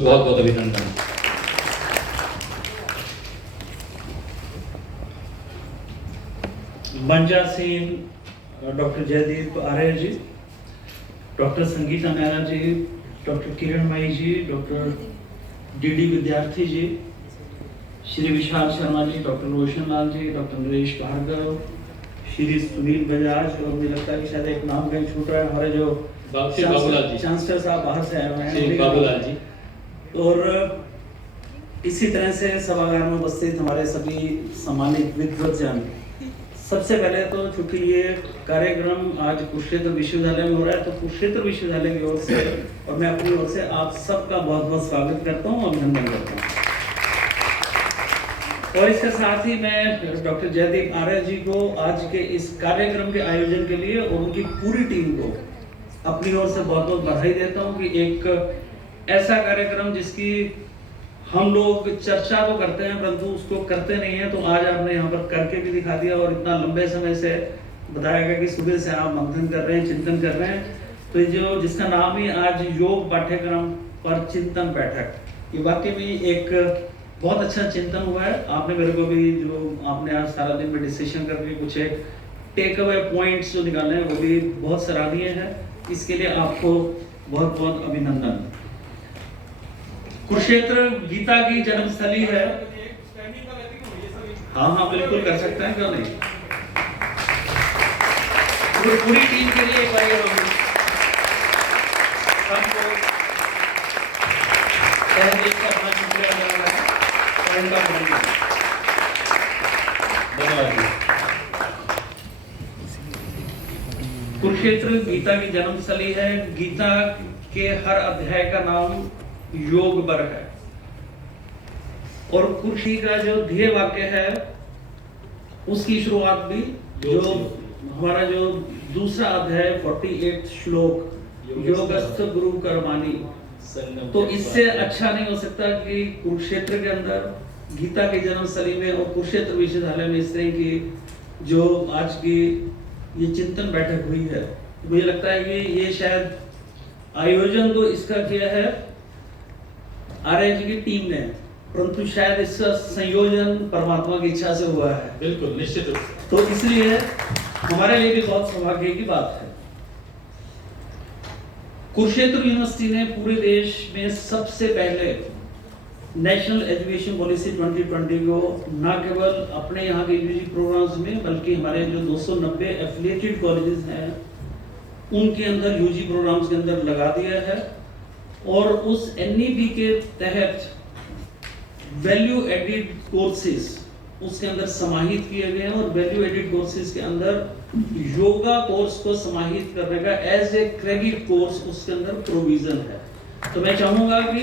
बहुत बहुत अभिनंदन। मंचासीन डॉक्टर जयदीप आर्य जी, डॉक्टर संगीता नायरा जी, डॉक्टर किरणमयी जी, डॉक्टर डीडी विद्यार्थी जी, श्री विशाल शर्मा जी, डॉक्टर रोशन लाल जी, डॉक्टर नरेश भार्गव, श्री सुनील बजाज, और मुझे लगता है कि शायद एक नाम कहीं छूट रहा है, हमारे जो बाबूलाल जी, चांसलर साहब बाहर से आए हुए हैं, बाबूलाल जी, और इसी तरह से सभागार में उपस्थित हमारे सभी सम्मानित विद्वजन। सबसे पहले तो चूंकि ये कार्यक्रम आज कुरुक्षेत्र विश्वविद्यालय में हो रहा है, तो कुरुक्षेत्र विश्वविद्यालय की ओर से और मैं अपनी ओर से आप सबका बहुत बहुत स्वागत करता हूँ, अभिनंदन करता हूँ। और इसके साथ ही मैं डॉक्टर जयदीप आर्य जी को आज के इस कार्यक्रम के आयोजन के लिए और उनकी पूरी टीम को अपनी ओर से बहुत बहुत बधाई देता हूँ कि एक ऐसा कार्यक्रम जिसकी हम लोग चर्चा तो करते हैं परंतु उसको करते नहीं है, तो आज आपने यहाँ पर करके भी दिखा दिया। और इतना लंबे समय से बताया गया कि सुबह से आप मंथन कर रहे हैं, चिंतन कर रहे हैं, तो ये जो जिसका नाम ही आज योग पाठ्यक्रम पर चिंतन बैठक, ये वाकई में एक बहुत अच्छा चिंतन हुआ है। आपने मेरे को भी जो आपने आज सारा दिन में डिस्कशन करके कुछ एक टेक अवे पॉइंट्स जो निकाले हैं वो भी बहुत सराहनीय है। इसके लिए आपको बहुत बहुत अभिनंदन। कुरुक्षेत्र गीता की जन्मस्थली है। हाँ बिल्कुल कर सकते हैं, क्यों नहीं। पूरी टीम के लिए एक बार सबको सहदेव का अपना शुक्रिया अदा करना है और इनका धन्यवाद। कुरुक्षेत्र गीता की जन्मस्थली है। गीता के हर अध्याय का नाम योग पर है और कुरुक्षेत्र का जो ध्येय वाक्य है उसकी शुरुआत भी जो हमारा जो दूसरा अध्याय 48 श्लोक योगस्थ गुरु कर्माणि, तो इससे अच्छा नहीं हो सकता कि कुरुक्षेत्र के अंदर गीता की जन्मस्थली में और कुरुक्षेत्र विश्वविद्यालय में इस तरह की जो आज की ये चिंतन बैठक हुई है। मुझे लगता है कि ये शायद आयोजन तो इसका किया है आर्य जी की टीम ने, परंतु शायद इसका संयोजन परमात्मा की इच्छा से हुआ है। बिल्कुल निश्चित रूप से। तो इसलिए हमारे लिए भी बहुत सौभाग्य की बात है। कुरुक्षेत्र यूनिवर्सिटी ने पूरे देश में सबसे पहले नेशनल एजुकेशन पॉलिसी 2020 को न केवल अपने यहाँ के यूजी प्रोग्राम्स में बल्कि हमारे जो 290 एफिलिएटेड कॉलेजेस हैं उनके अंदर यूजी प्रोग्राम्स के अंदर लगा दिया है। और उस एनईपी के तहत वैल्यू एडिड कोर्सेज उसके अंदर समाहित किए गए हैं और वैल्यू एडिड कोर्सेज के अंदर योगा कोर्स को समाहित करने का एज ए क्रेडिट कोर्स उसके अंदर प्रोविजन है। तो मैं चाहूंगा कि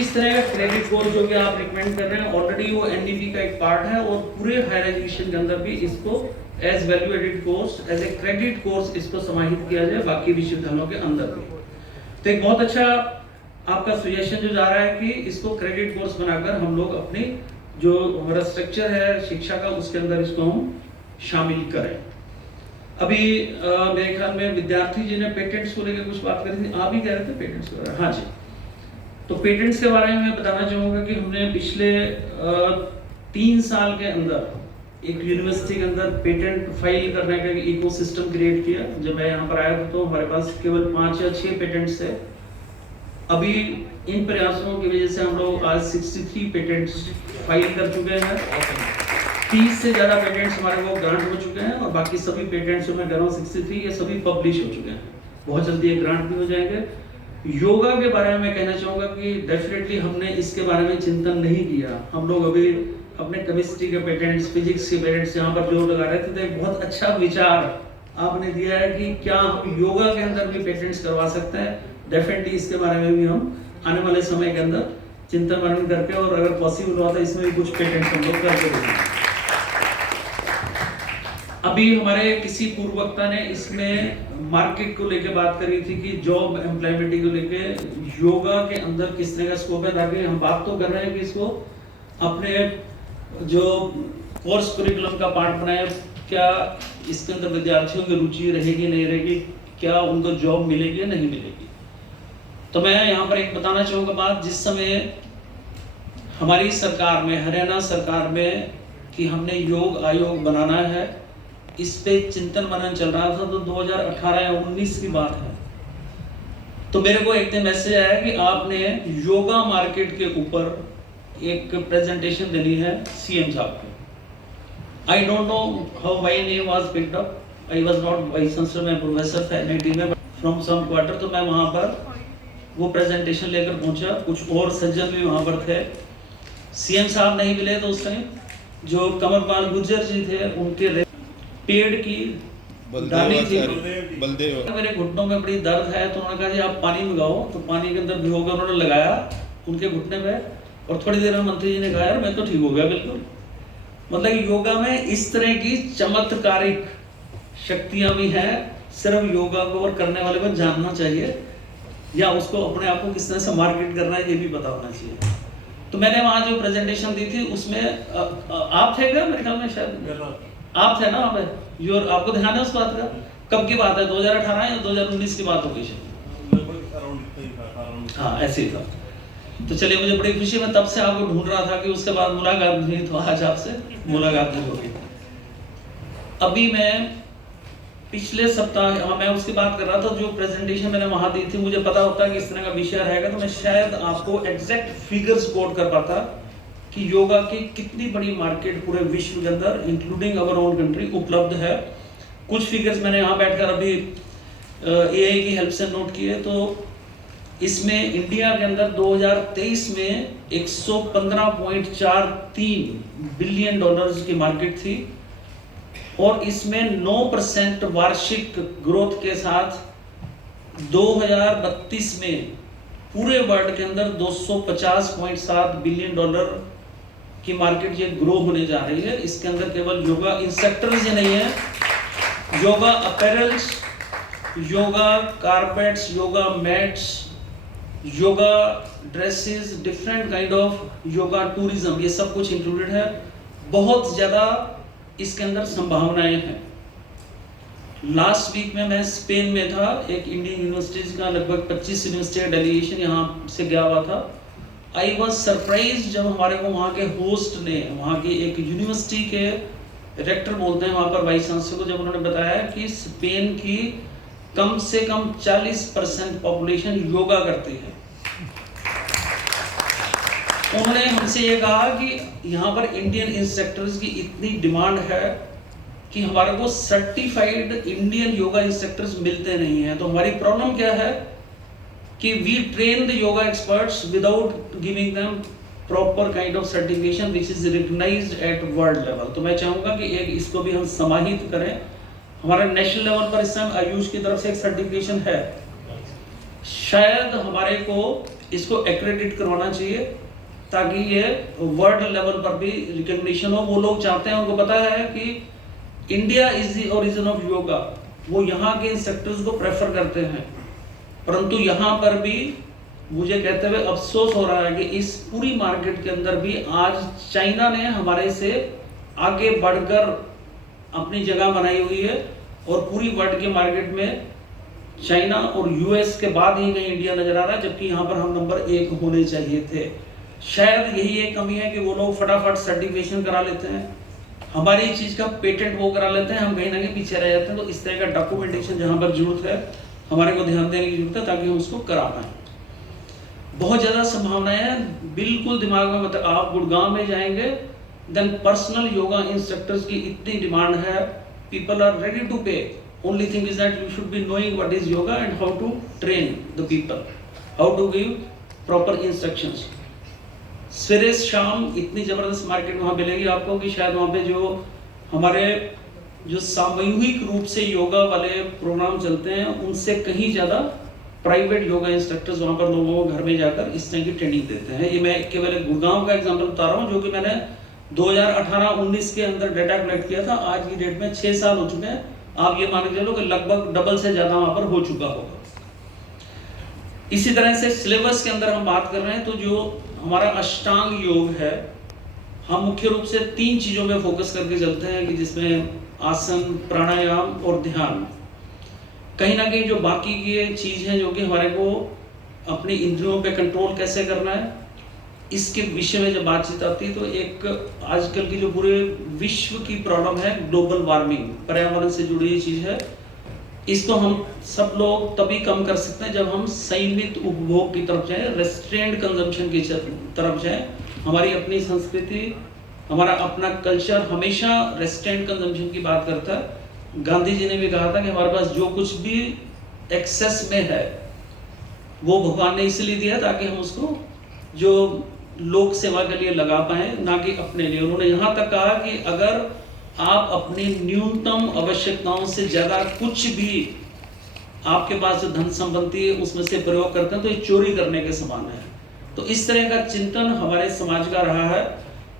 इस तरह का क्रेडिट कोर्स जो कि आप रिकमेंड कर रहे हैं ऑलरेडी वो एनडीपी का एक पार्ट है और पूरे हायर एजुकेशन के अंदर भी इसको as value added course as a credit course इसको समाहित किया जाए बाकी विश्वविद्यालयों के अंदर भी। तो एक बहुत अच्छा आपका सजेशन जो जा रहा है कि इसको क्रेडिट कोर्स बनाकर हम लोग अपनी जो हमारा स्ट्रक्चर है शिक्षा का उसके अंदर इसको हम शामिल करें। अभी मेरे ख्याल में विद्यार्थी जी ने पेटेंट्स को लेकर कुछ बात करी थी, आप ही कह रहे थे पेटेंट्स के बारे में। हाँ जी, तो पेटेंट्स के बारे में मैं बताना चाहूंगा कि हमने पिछले 3 साल के अंदर एक यूनिवर्सिटी के अंदर पेटेंट फाइल करने का इकोसिस्टम क्रिएट किया। जब मैं यहाँ पर आया था तो हमारे पास केवल 5 या 6 पेटेंट्स थे। अभी इन प्रयासों की वजह से हम लोग आज 63 पेटेंट्स फाइल कर चुके हैं। 30 से ज्यादा पेटेंट्स हमारे को ग्रांट हो चुके हैं और बाकी सभी पेटेंट्स जो मैं कह रहा हूँ 63 ये सभी पब्लिश हो चुके हैं। बहुत जल्दी ये ग्रांट भी हो जाएंगे। योगा के बारे में मैं कहना चाहूंगा कि डेफिनेटली हमने इसके बारे में चिंतन नहीं किया। हम लोग अभी अपने केमिस्ट्री के पेटेंट्स, फिजिक्स के पेटेंट्स यहाँ पर जो लगा रहे थे तो एक बहुत अच्छा विचार आपने दिया है कि क्या हम योगा के अंदर भी पेटेंट्स करवा सकते हैं। डेफिनेटली इसके बारे में भी हम आने वाले समय के अंदर चिंतन मनन करके और अगर पॉसिबल हुआ तो इसमें भी कुछ पेटेंट्स हम लोग करके देंगे। अभी हमारे किसी पूर्व वक्ता ने इसमें मार्केट को लेकर बात करी थी कि जॉब एम्प्लॉयमेंट को लेकर योगा के अंदर किस तरह का स्कोप है, ताकि हम बात तो कर रहे हैं कि इसको अपने जो कोर्स करिकुलम का पार्ट बनाए। क्या इसके अंदर विद्यार्थियों की रुचि रहेगी नहीं रहेगी, क्या उनको जॉब मिलेगी या नहीं मिलेगी। तो मैं यहाँ पर एक बताना चाहूँगा बात, जिस समय हमारी सरकार में, हरियाणा सरकार में कि हमने योग आयोग बनाना है, इस पे चिंतन मनन चल रहा था, तो 2018 या 19 की बात है। तो मेरे को एक दिन मैसेज आया कि आपने योगा मार्केट के ऊपर एक प्रेजेंटेशन देनी है सीएम साहब को। I don't know how my name was picked up, I was not vice chancellor, मैं प्रोफेसर फैकल्टी में फ्रॉम सम क्वार्टर। तो मैं वहां पर वो प्रेजेंटेशन लेकर पहुंचा, कुछ और सज्जन भी वहां पर थे। सीएम साहब नहीं मिले तो उस टाइम जो कंवरपाल गुर्जर जी थे, उनके पेड़ की डाली थी, बलदेव मेरे घुटनों में बड़ी दर्द है, तो उन्होंने कहा जी आप पानी मंगाओ। तो पानी के अंदर भिगोकर उन्होंने लगाया उनके घुटने पे, और थोड़ी देर में मंत्री जी ने कहा यार मैं तो ठीक हो गया बिल्कुल। मतलब योगा में इस तरह की चमत्कारिक शक्तियां भी हैं, सिर्फ योगा को और करने वाले को जानना चाहिए, या उसको अपने आप को किस तरह से मार्केट करना है ये भी पता होना चाहिए। तो मैंने वहां जो प्रेजेंटेशन दी थी उसमें आप थे क्या? मेरे ख्याल में शायद आप थे ना वहां पे। आपको ध्यान है उस बात का? कब की बात है, 2018 या 2019 की बात होगी शायद? हाँ ऐसे ही था। तो चलिए, मुझे बड़ी खुशी, मैं तब से आपको ढूंढ रहा था कि उसके बाद मुलाकात नहीं, तो आज आपसे मुलाकात नहीं होगी। अभी मैं पिछले सप्ताह मैं उसकी बात कर रहा था, जो प्रेजेंटेशन मैंने वहां दी थी, मुझे पता होता कि इस तरह का विषय रहेगा तो मैं शायद आपको एग्जैक्ट फिगर्स कोट कर पाता कि योगा की कितनी बड़ी मार्केट पूरे विश्व के अंदर इंक्लूडिंग अवर ओन कंट्री उपलब्ध है। कुछ फिगर्स मैंने यहाँ बैठकर अभी एआई की हेल्प से नोट किए। तो इसमें इंडिया के अंदर 2023 में 115.43 बिलियन डॉलर्स की मार्केट थी, और इसमें 9% वार्षिक ग्रोथ के साथ 2032 में पूरे वर्ल्ड के अंदर 250.7 बिलियन डॉलर की मार्केट ये ग्रो होने जा रही है। इसके अंदर केवल योगा इंस्ट्रक्टर्स ही नहीं है, yoga apparels, yoga carpets, yoga mats, yoga dresses, different kind of yoga tourism, ये सब कुछ इंक्लूडेड है। बहुत ज्यादा इसके अंदर संभावनाएं हैं। लास्ट वीक में मैं स्पेन में था, एक इंडियन यूनिवर्सिटीज का लगभग 25 यूनिवर्सिटी का डेलीगेशन यहाँ से गया हुआ था। आई वॉज सरप्राइज जब हमारे को वहाँ के होस्ट ने, वहाँ की एक यूनिवर्सिटी के रेक्टर बोलते हैं वहाँ पर वाइस चांसलर को, जब उन्होंने बताया कि स्पेन की कम से कम 40% पॉपुलेशन योगा करती है। उन्होंने हमसे ये कहा कि यहाँ पर इंडियन इंस्ट्रक्टर्स की इतनी डिमांड है कि हमारे को सर्टिफाइड इंडियन योगा इंस्ट्रक्टर्स मिलते नहीं हैं। तो हमारी प्रॉब्लम क्या है कि we train the yoga experts without giving them proper kind of certification which is recognized at world level. तो मैं चाहूँगा कि एक इसको भी हम समाहित करें। हमारा नेशनल लेवल पर इस समय आयुष की तरफ से एक सर्टिफिकेशन है, शायद हमारे को इसको एक्रेडिट करवाना चाहिए ताकि ये वर्ल्ड लेवल पर भी रिकॉग्निशन हो। वो लोग चाहते हैं, उनको पता है कि India is the origin of yoga, वो यहाँ के इंस्ट्रक्टर्स को प्रेफर करते हैं। परंतु यहाँ पर भी मुझे कहते हुए अफसोस हो रहा है कि इस पूरी मार्केट के अंदर भी आज चाइना ने हमारे से आगे बढ़कर अपनी जगह बनाई हुई है, और पूरी वर्ल्ड के मार्केट में चाइना और यूएस के बाद ही कहीं इंडिया नजर आ रहा है, जबकि यहाँ पर हम नंबर 1 होने चाहिए थे। शायद यही एक कमी है कि वो लोग फटाफट सर्टिफिकेशन करा लेते हैं, हमारी चीज का पेटेंट वो करा लेते हैं, हम कहीं ना कहीं पीछे रह जाते हैं। तो इस तरह का डॉक्यूमेंटेशन जहां पर जरूरत है, हमारे को ध्यान देने की जरूरत है ताकि हम उसको करा पाए। बहुत ज्यादा संभावनाएं हैं, बिल्कुल दिमाग में मतलब आप गुड़गांव में जाएंगे, देन पर्सनल योगा इंस्ट्रक्टर्स की इतनी डिमांड है, people are ready to pay. Only thing is that you should be knowing what is yoga and how to train the people, how to give proper instructions. सवेरे शाम इतनी जबरदस्त मार्केट वहाँ मिलेगी आपको कि शायद वहाँ पे जो हमारे जो सामूहिक रूप से योगा वाले प्रोग्राम चलते हैं उनसे कहीं ज़्यादा प्राइवेट योगा इंस्ट्रक्टर्स वहाँ पर लोगों को घर में जाकर इस तरह की ट्रेनिंग देते हैं। ये मैं केवल एक गुड़गांव का एग्जांपल बता रहा हूँ, जो कि मैंने 2018-19 के अंदर डेटा कलेक्ट किया था। आज की डेट में 6 साल हो चुके हैं, आप ये मान के चलो कि लगभग डबल से ज़्यादा वहाँ पर हो चुका होगा। इसी तरह से सिलेबस के अंदर हम बात कर रहे हैं, तो जो हमारा अष्टांग योग है, हम मुख्य रूप से 3 चीजों में फोकस करके चलते हैं कि जिसमें आसन, प्राणायाम और ध्यान। कहीं ना कहीं जो बाकी की चीज है जो कि हमारे को अपनी इंद्रियों पे कंट्रोल कैसे करना है, इसके विषय में जब बातचीत आती है तो एक आजकल की जो पूरे विश्व की प्रॉब्लम है ग्लोबल वार्मिंग, पर्यावरण से जुड़ी हुई चीज है, इसको हम सब लोग तभी कम कर सकते हैं जब हम संयमित उपभोग की तरफ जाएं, रेस्ट्रेंड कंजम्पशन की तरफ जाएं। हमारी अपनी संस्कृति, हमारा अपना कल्चर हमेशा रेस्ट्रेंड कंजम्पशन की बात करता है। गांधी जी ने भी कहा था कि हमारे पास जो कुछ भी एक्सेस में है वो भगवान ने इसलिए दिया ताकि हम उसको जो लोक सेवा के लिए लगा पाए, ना कि अपने लिए। उन्होंने यहाँ तक कहा कि अगर आप अपनी न्यूनतम आवश्यकताओं से ज्यादा कुछ भी आपके पास जो धन संपत्ति है उसमें से प्रयोग करते हैं तो ये चोरी करने के समान है। तो इस तरह का चिंतन हमारे समाज का रहा है,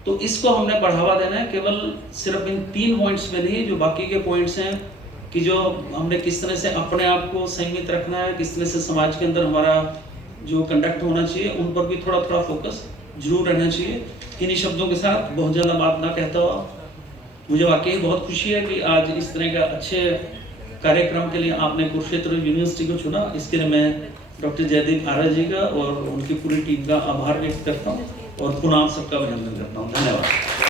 तो इसको हमने बढ़ावा देना है, केवल सिर्फ इन 3 पॉइंट्स में नहीं, जो बाकी के पॉइंट्स हैं कि जो हमने किस तरह से अपने आप को संयमित रखना है, किस तरह से समाज के अंदर हमारा जो कंडक्ट होना चाहिए, उन पर भी थोड़ा थोड़ा फोकस जरूर रहना चाहिए। इन्हीं शब्दों के साथ बहुत ज़्यादा बात ना कहता हुआ, मुझे वाकई बहुत खुशी है कि आज इस तरह का अच्छे कार्यक्रम के लिए आपने कुरुक्षेत्र यूनिवर्सिटी को चुना। इसके लिए मैं डॉक्टर जयदीप आर्य जी का और उनकी पूरी टीम का आभार व्यक्त करता हूँ और पुनः आप सबका अभिनंदन करता हूँ। धन्यवाद।